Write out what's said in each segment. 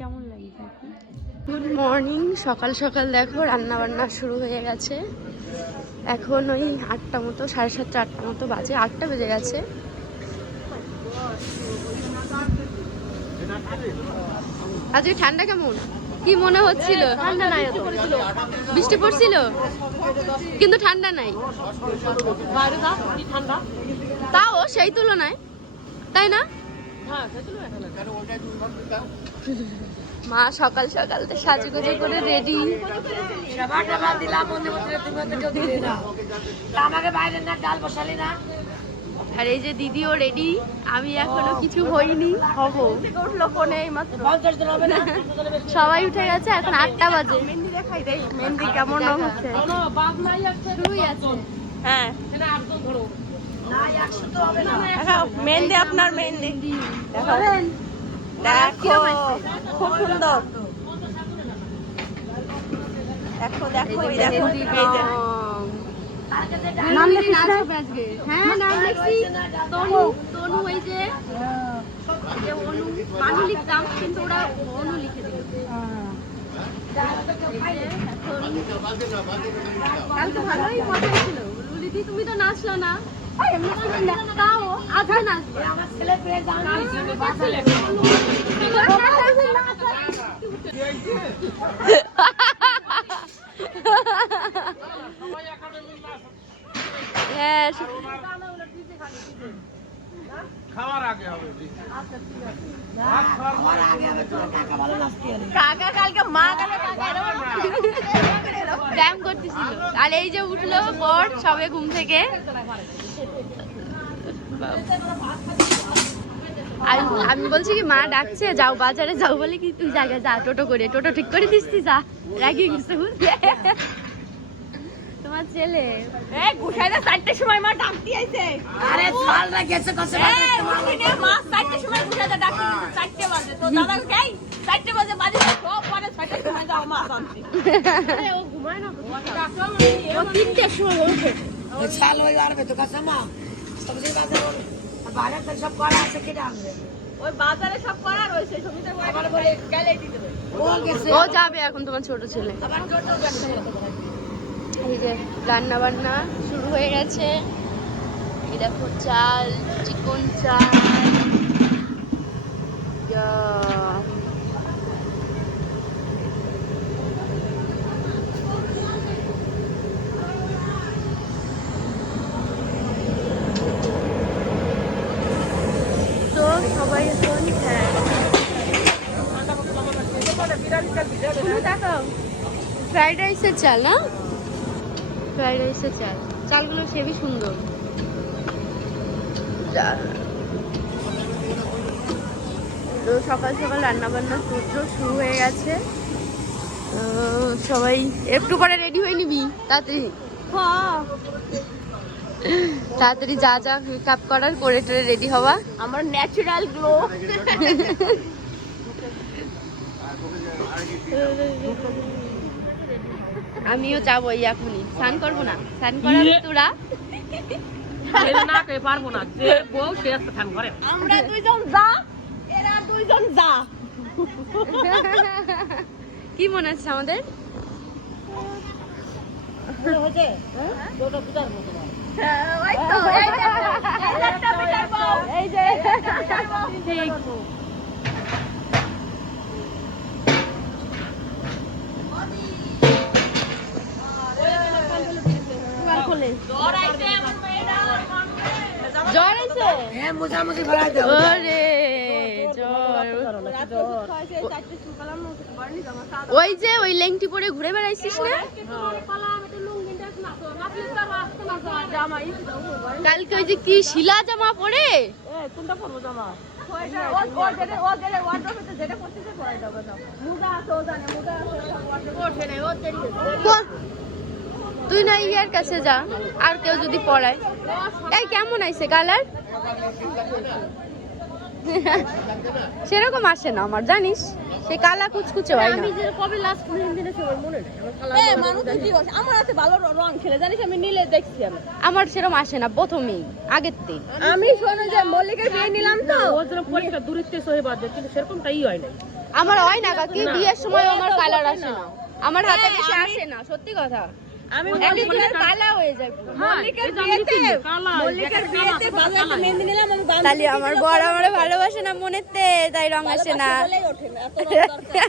কেমন লাগছে? Good morning. সকাল সকাল দেখো রান্না বান্না শুরু হয়ে গেছে। এখন ওই 8টা মতো, 7:30 8টা মতো বাজে, 8টা বেজে গেছে। আজকে ঠান্ডা কেমন কি মনে হচ্ছিল? ঠান্ডা নাই, বৃষ্টি পড়ছিল কিন্তু ঠান্ডা নাই। তাও সেই তুলনায়, তাই না? মা সকাল সকাল সাজুগুজু করে রেডি। আর এই যে দিদিও রেডি, আমি এখনো কিছু হইনি, হব। উঠলো ফোনে এইমাত্র, সবাই উঠে গেছে। এখন 8টা বাজে। মেহেন্দি দেখাই দেই, মেহেন্দি কেমন রং হচ্ছে। শুরুই আছে। হ্যাঁ মেহেন্দি, আপনার মেহেন্দি দেখো, খুব সুন্দর। দেখো দেখো এই দেখো, এই যে নাম লিখিস আজকে? হ্যাঁ নাম লিখছি, তনু। তনু এই যে অনু, মানু লিখতাম কিন্তু ওরা অনু লিখে দিল। কালকে ভালোই মজা ছিল। লুলিদি তুমি তো নাচলো না, তাও আজকে নাচবে। আমার ছেলে পেয়ে যাও না, হ্যাঁ খাওয়ার আগে হবে। কাকা কালকে মা ব্যায়াম করতেছিল। আর এই যে উঠলো বর সবে ঘুম থেকে। আমি বলছি কি মা ডাকছে, যাও বাজারে যাও, বলে কি তুই জায়গায় যা, টোটো করে, টোটো ঠিক করে দিস, যা রাগি গেছে তোমার ছেলে। এই গুছাইতে 4টার সময় মা ডাক দিয়েছে। আরে ছাল না গেছে কত বাজে, মা 4টার সময় গুছাইতে ডাক দিয়েছে। 4টে বাজে তো দাদা কই 4টে বাজে বাজে তো পরে 6টার সময় যাও মা শান্তি। আরে ও ঘুমায় না, ও 3টার সময় ওঠে। ও ছাল ওই আরবে তো কাছে মা সবজি বাজার বাইরে তো সব করা আছে, কি আনবে? ওই বাজারে সব করা রয়েছে, সবজিটা আবার বলে গেলে দিতে দেবে। ও যাবে এখন, তোমার ছোট ছেলে। আবার টোটো ব্যস্ত হবে। এই যে রান্না বান্না শুরু হয়ে গেছে। এই দেখো চাল, চিকন চাল। তো সবাই এখন দেখাও ফ্রাইড রাইসের চাল না, ফ্রাইড রাইসের চাল। চালগুলো সেবই সুন্দর। তো সকাল সকাল রান্না বান্না শুরু হয়ে গেছে। সবাই একটু পরে রেডি হয়ে নিবি তাড়াতাড়ি। তাড়াতাড়ি যা যা মেকআপ করার করে টরে রেডি হওয়া। আমার ন্যাচারাল গ্লো। আমিও যাবো এখনই, স্নান করবো না, স্নান করার তোরা না পারবো না, যে বউ সে স্নান করে। আমরা দুইজন যা, এরা দুইজন যা। কি মনে হচ্ছে আমাদের? এই যে জ্বর আইছে, হ্যাঁ মোজামুজি ভরাই দাও। ওরে জ্বর, ওই যে ওই লেংটি পরে ঘুরে বেড়াইছিস না কালকে, ওই যে কি শিলা জামা পরে। কোনটা পরবো জামা? তুই না ইয়ার কাছে যা, আর কেউ যদি পড়ায়। এই কেমন আইছে কালার? সেরকম আসে না আমার, জানিস, সে কালা কুচকুচে হয় না। আমি যে কবে লাস্ট দিনে সবার মনে নেই আমার মানুষ কি বলে, আমার আছে ভালো রং খেলে, জানিস আমি নীলে দেখছি। আমার সেরকম আসে না প্রথমেই, আগের দিন। আমি শোনো যে মল্লিকের বিয়ে নিলাম তো, ওর জন্য পরীক্ষা দূরত্বে সহি বাদ, কিন্তু সেরকমটাই হয় না। আমার হয় না কাকি, বিয়ের সময় আমার কালার আসে না, আমার হাতে বেশি আসে না, সত্যি কথা। আমি মল্লিকার কালা হয়ে যায় পুরো। মল্লিকার বিয়েতে বাজারে মেহেন্দি নিলাম, আমি বান্ধবী তাহলে আমার বর আমারে ভালোবাসে না মনেতে, তাই রং আসে না। বলেই ওঠে না, এত রং দরকার।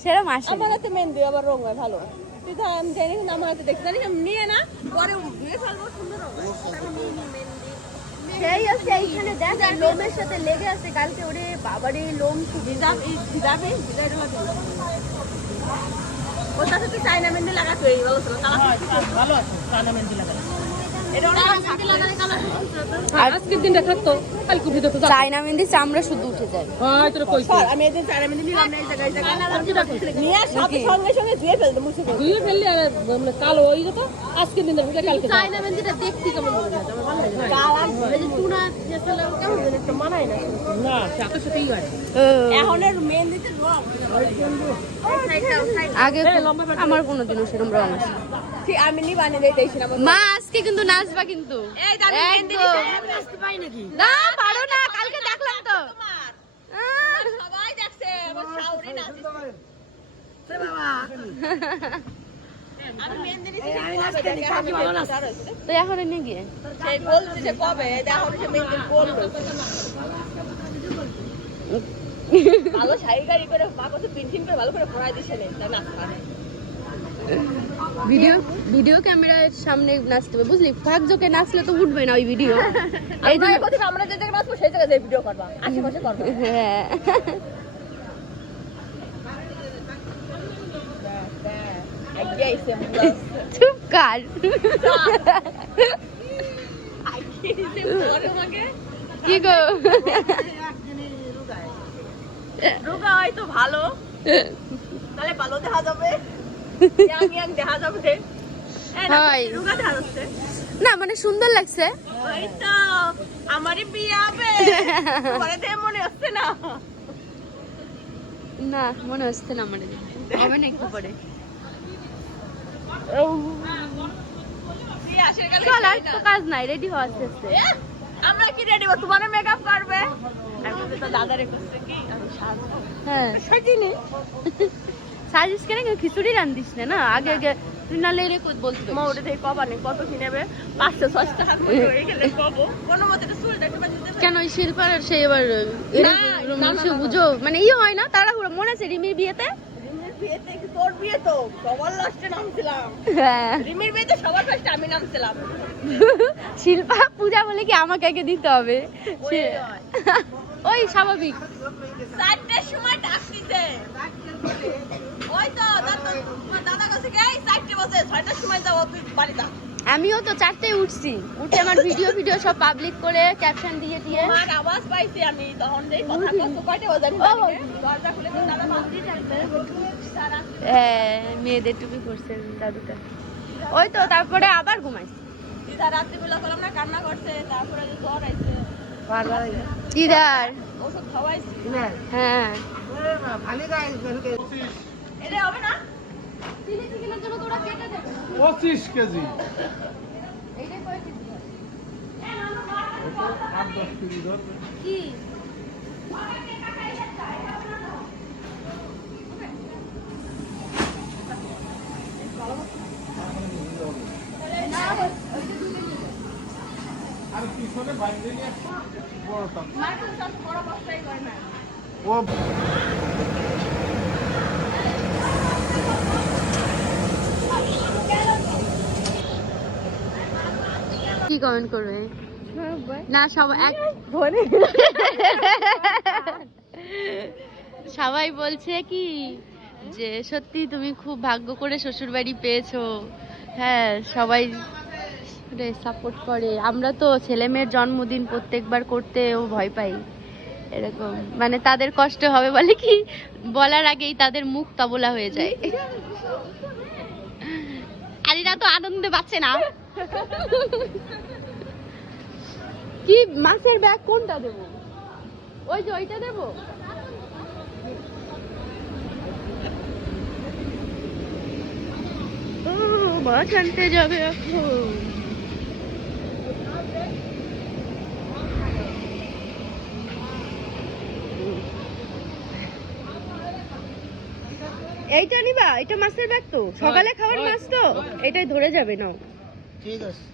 সেরকম আসে আমার হাতে মেহেন্দি আবার রং হয় ভালো। তুই তো আমি জানি না, আমার হাতে দেখতে জানিস আমি নিয়ে না পরে ধুয়ে ফেলবো, সুন্দর রং হয়। আমি নিয়ে নিই মেহেন্দি। সেই আছে এইখানে দেখ লোমের সাথে লেগে আছে কালকে, ওরে বাবারে লোম যাবি বিদায় দেওয়া দিল। ওর সাথে তুই চাইনা মেহেন্দি লাগাতো, এই ভালো ছিল ভালো আছে চাইনা মেহেন্দি লাগালে। এটা অনেক মেহেন্দি লাগালে কালার আজকের দিনটা থাকতো, কালকে উঠে যেত। চায়না মেহেন্দি চামড়া শুধু উঠে যায়। হ্যাঁ তোর কইছিস আমি এদিন চাইনা মেহেন্দি নিলাম না, এই জায়গায় নিয়ে সাথে সঙ্গে সঙ্গে ধুয়ে ফেলতে, মুছে ফেলতে ধুয়ে ফেললি আর মানে কালো হয়ে যেত। আজকের দিনটা উঠে কালকে চায়না মেহেন্দিটা দেখতে কেমন মনে হয়, আমার ভালো লাগে। কালার এই যে টুনা যেগুলো কেমন যেন একটা মানায় না। না সাথে সাথেই হয় এখন এর মেহেন্দিতে রং আগে আমার কোনোদিনও সেরকম রং আসে না। ঠিক আমি নি বানিয়ে দিয়েছি না মা আজকে কিন্তু নাচবা কিন্তু, এই দামি মেহেন্দি একদম। আমি নাচতে পাই নাকি? না পারো না, কালকে দেখলাম তো। সবাই দেখছে আমার শাওরি নাচিছে রে বাবা। আমি মেহেন্দি নিছি, আমি নাচতে নি কাকি ভালো নাচ। তো এখন নিয়ে গিয়ে সেই বলছি যে কবে দেখো সে মেহেন্দি বলবে ভালো শাড়ি গাড়ি করে মা কত পিনপিন করে ভালো করে পরাই দিছে রে, তাই নাচ পারে। ভিডিও ক্যামেরার সামনে নাচতে হবে, বুঝলি? ফাঁক জোকে নাচলে তো উঠবে না ওই ভিডিও। এই জন্য কথা আমরা যে জায়গায় নাচবো সেই জায়গায় ভিডিও করবা, আশেপাশে করবা। হ্যাঁ আইডিয়া আইছে চুপ কর। কি গো রোগা হয় তো ভালো, তাহলে ভালো দেখা যাবে, ইয়াং দেখা যাবে। হয়। রোগা দেখা যাচ্ছে না, মানে সুন্দর লাগছে। ওই তো আমারই বিয়ে হবে, পরে দেখে মনে হচ্ছে না। না মনে হচ্ছে না, মানে হবে না একটু পরে। বিয়ে আসে গেলে চল আর তো কাজ নাই, রেডি হওয়া আস্তে আস্তে। আমরা কি রেডি হবো, তোমার মেকআপ করবে? আমি তো দাদারে করছে কি আমি সাজবো, হ্যাঁ সাজিনি সাজিস কেন, খিচুড়ি রান্ধিস না না আগে আগে, তুই নালে রে বলতে মা ওটা থেকে কবা নেই, কত কি নেবে? 500-600 টাকার মতো হয়ে গেলে কব কোনো মতে তো চুলটা একটু বাঁধিয়ে দেবে। কেন ওই শিল্পার আর সেই আবার বুঝো মানে হয় না তাড়াহুড়ো। মনে আছে রিমির বিয়েতে? রিমির বিয়েতে কি তোর বিয়ে তো সবার লাস্টে নামছিলাম। হ্যাঁ রিমির বিয়েতে সবার ফার্স্টে আমি নামছিলাম। শিল্পা পূজা বলে কি আমাকে আগে দিতে হবে, ওই স্বাভাবিক। 4টার সময় ডাক দিতে, ওই তো দাদা কাছে গে 4টে বাজে, 6টার সময় যাও তুই বাড়ি যা। আমিও তো 4টায় উঠছি, উঠে আমার ভিডিও সব পাবলিক করে ক্যাপশন দিয়ে দিয়ে আমার আওয়াজ পাইছি আমি, তখন যেই কথা কত কয়টা বাজে আমি জানি না। দরজা খুলে তো দাদা বাড়ি যাবে সারা। মেয়েদের টুপি পরছেন দাদুটা, ওই তো তারপরে আবার ঘুমাইছি। দিদা রাত্রিবেলা করলাম না, কান্না করছে, তারপরে যে জ্বর আইছে দিদার। ওষুধ খাওয়াইছি। হ্যাঁ এটা হবে না? 25 কেজি। কি আর পিছনে বাইরে নিয়ে বড়টা মার্কেট সব বড় বস্তাই করে না। ও কি কমেন্ট করবে না সবাই এক সবাই বলছে কি যে সত্যি তুমি খুব ভাগ্য করে শ্বশুর বাড়ি পেয়েছো। হ্যাঁ সবাই সাপোর্ট করে। আমরা তো ছেলে মেয়ের জন্মদিন প্রত্যেকবার করতেও ভয় পাই, এরকম মানে তাদের কষ্ট হবে বলে কি বলার আগেই তাদের মুখ তবলা হয়ে যায়। আর এরা তো আনন্দে পাচ্ছে না। কি মাছের ব্যাগ কোনটা দেবো? ওই যে ওইটা দেবো? ও মাছ আনতে যাবে এখন। এইটা নিবা? এটা মাছের ব্যাগ তো, সকালে খাওয়ার মাছ তো, এটাই ধরে যাবে নাও। ঠিক আছে।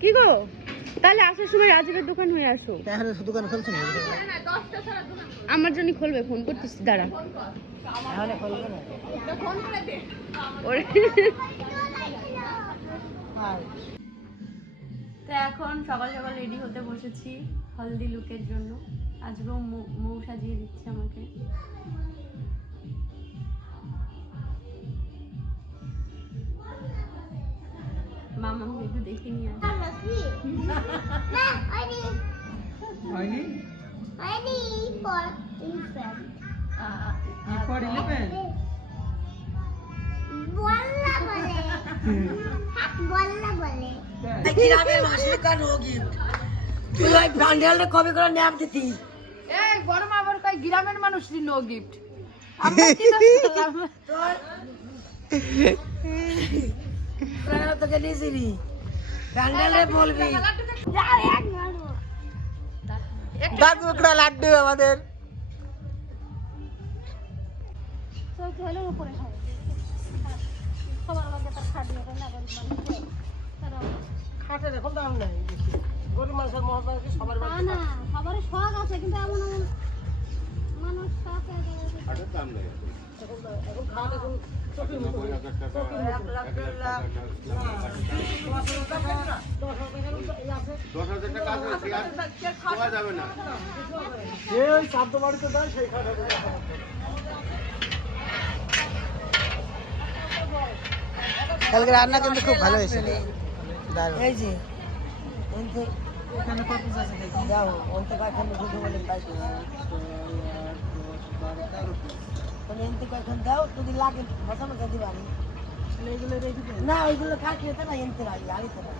কি গো, তাহলে আসার সময় রাজীবের দোকান হয়ে আসো। এখন দোকান খুলছে না, আমার জন্য খুলবে, ফোন করতেছি, দাঁড়া। এখন খুলবে না। ওরে আর তো এখন সকাল সকাল রেডি হতে বসেছি হলদি লুকের জন্য। আজকেও মৌ সাজিয়ে দিচ্ছে আমাকে। মামাকে একটু দেখে নিয়ে আসি। হয়নি? For 11? গ্রামের মাসের কার নো গিফট। তুই ওই প্যান্ডেলটা কবে করে ন্যাপ দিতি? এই বড় মা আবার কই গ্রামের মানুষই নো গিফট। আমরা কি করলাম? তোরা তোকে নিয়েছিলি প্যান্ডেলে বলবি দাদু একটা লাড্ডু আমাদের খাটের এখন দাম নাই গরিব মানুষের মহৎ সবার সবারই শখ আছে কিন্তু এমন এমন মানুষ শখ এখন খাট এখন চোখের মতো 10,000 টাকা আছে পাওয়া যাবে না। যে ওই চাদ্দ বাড়িতে দেয় সেই খাটে কালকে রান্না কিন্তু খুব ভালো হয়েছে এই যে যাও অন্ত কয়েকখান শুধু বলে কয়েকখান দাও যদি লাগে মশা মশা দিবা না ওইগুলো কাটলে তো না এনতে লাগে আড়িতে না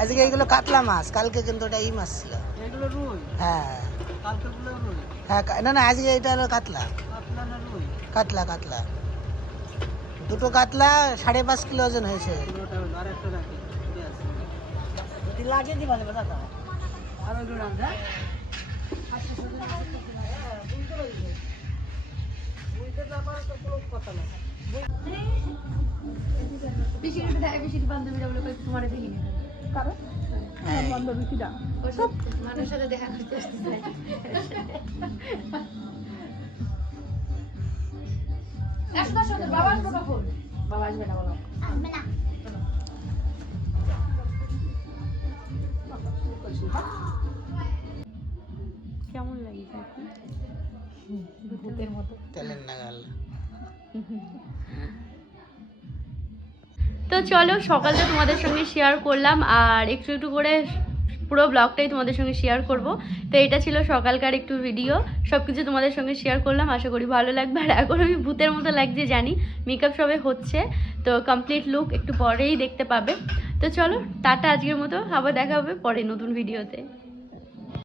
আজকে এইগুলো কাতলা মাছ, কালকে কিন্তু ওটা এই মাছ ছিল। হ্যাঁ হ্যাঁ না না আজকে এটা হলো কাতলা কাতলা কাতলা দুটো কাতলা 5.5 কিলো ওজন হয়েছে। লাগে দিবা দাদা আর ওইগুলো রান্না বান্ধবীরা বলে তোমার দেখি বান্ধবীরা মানুষের সাথে দেখা করতে আসতেছে। বাবা আসবে কখন? বাবা আসবে না, বলো। কেমন লাগছে এখন? ভূতের মতো তেলের নাগাল। তো চলো, সকালটা তোমাদের সঙ্গে শেয়ার করলাম আর একটু একটু করে পুরো ব্লগটাই তোমাদের সঙ্গে শেয়ার করব। তো এটা ছিল সকালকার একটু ভিডিও, সব কিছু তোমাদের সঙ্গে শেয়ার করলাম, আশা করি ভালো লাগবে। আর এখন আমি ভূতের মতো লাগছে জানি, মেকআপ সবে হচ্ছে, তো কমপ্লিট লুক একটু পরেই দেখতে পাবে। তো চলো টাটা আজকের মতো, আবার দেখা হবে পরে নতুন ভিডিওতে।